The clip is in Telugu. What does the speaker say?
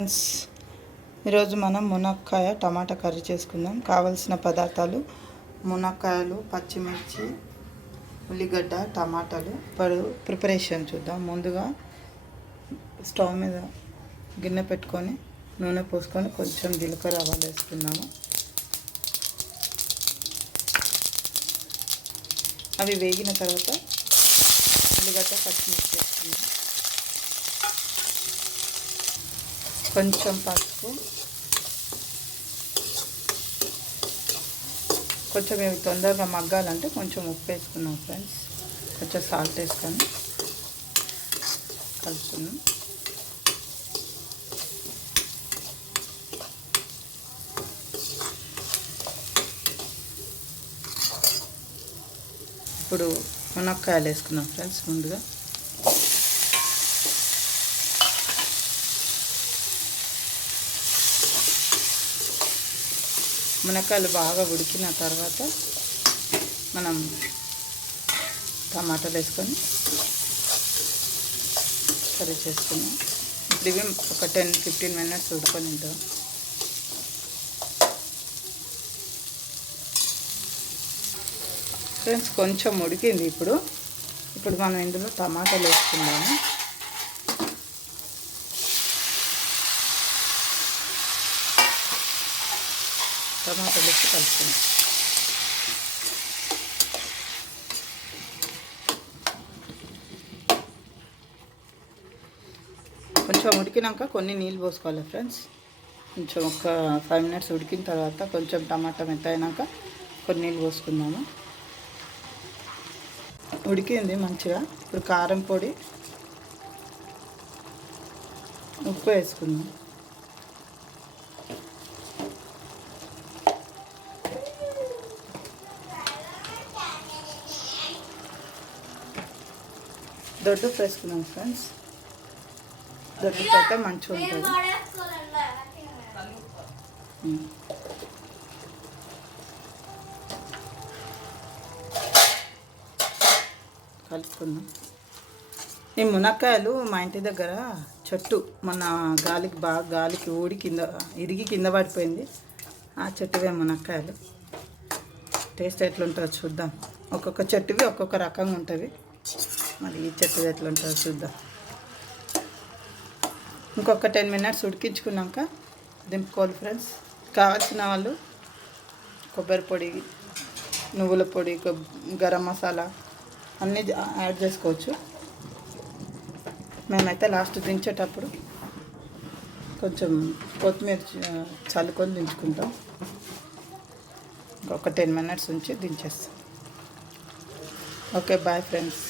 ఫ్రెండ్స్, ఈరోజు మనం మునక్కాయ టమాటా కర్రీ చేసుకుందాం. కావలసిన పదార్థాలు మునక్కాయలు, పచ్చిమిర్చి, ఉల్లిగడ్డ, టమాటాలు. ఇప్పుడు ప్రిపరేషన్ చూద్దాం. ముందుగా స్టవ్ మీద గిన్నె పెట్టుకొని నూనె పోసుకొని కొంచెం జీలకర్ర ఆవాలు వేసుకున్నాము. అవి వేగిన తర్వాత ఉల్లిగడ్డ, పచ్చిమిర్చి వేసుకున్నాము. కొంచెం పసుపు, కొంచెం ఇవి తొందరగా మగ్గాలంటే కొంచెం ఉప్పు వేసుకున్నాం ఫ్రెండ్స్. కొంచెం సాల్ట్ వేసుకొని కలుపుకున్నాం. ఇప్పుడు మునక్కాయలు వేసుకున్నాం ఫ్రెండ్స్. ముందుగా మునక్కాయలు బాగా ఉడికిన తర్వాత మనం టమాటాలు వేసుకొని కర్రీ చేసుకున్నాం. ఇప్పుడు ఇవి ఒక 10-15 మినిట్స్ ఉడుకొని ఉంటాం. ఫ్రెండ్స్, కొంచెం ఉడికింది. ఇప్పుడు మనం ఇందులో టమాటాలు వేసుకుందాము. టమాటాలు వేసి కలుపుకుందాం. కొంచెం ఉడికినాక కొన్ని నీళ్ళు పోసుకోవాలి ఫ్రెండ్స్. కొంచెం ఒక 5 మినిట్స్ ఉడికిన తర్వాత కొంచెం టమాటా మెత్త అయినాక కొన్ని నీళ్ళు పోసుకుందాము. ఉడికింది మంచిగా. ఇప్పుడు కారం పొడి, ఉప్పు వేసుకుందాం. దొడ్డు వేసుకున్నాం ఫ్రెండ్స్. దొడ్డుకి అయితే మంచిగా ఉంటుంది. కలుపుకుందాం. ఈ మునక్కాయలు మా ఇంటి దగ్గర చెట్టు మొన్న గాలికి ఊడి ఇరిగి కింద పడిపోయింది. ఆ చెట్టువే మునక్కాయలు. టేస్ట్ ఎట్లుంటుందో చూద్దాం. ఒక్కొక్క చెట్టువి ఒక్కొక్క రకంగా ఉంటుంది. మరి ఈ చెట్టు ఎట్లుంటుందో చూద్దాం. ఇంకొక 10 మినిట్స్ ఉడికించుకున్నాక దింపుకోవాలి ఫ్రెండ్స్. కావాల్సిన వాళ్ళు కొబ్బరి పొడి, నువ్వుల పొడి, గరం మసాలా అన్నీ యాడ్ చేసుకోవచ్చు. మేమైతే లాస్ట్ దించేటప్పుడు కొంచెం కొత్తిమీర చల్లుకొని దించుకుంటాం. ఇంకొక 10 మినిట్స్ ఉంచి దించేస్తాం. Okay, bye friends.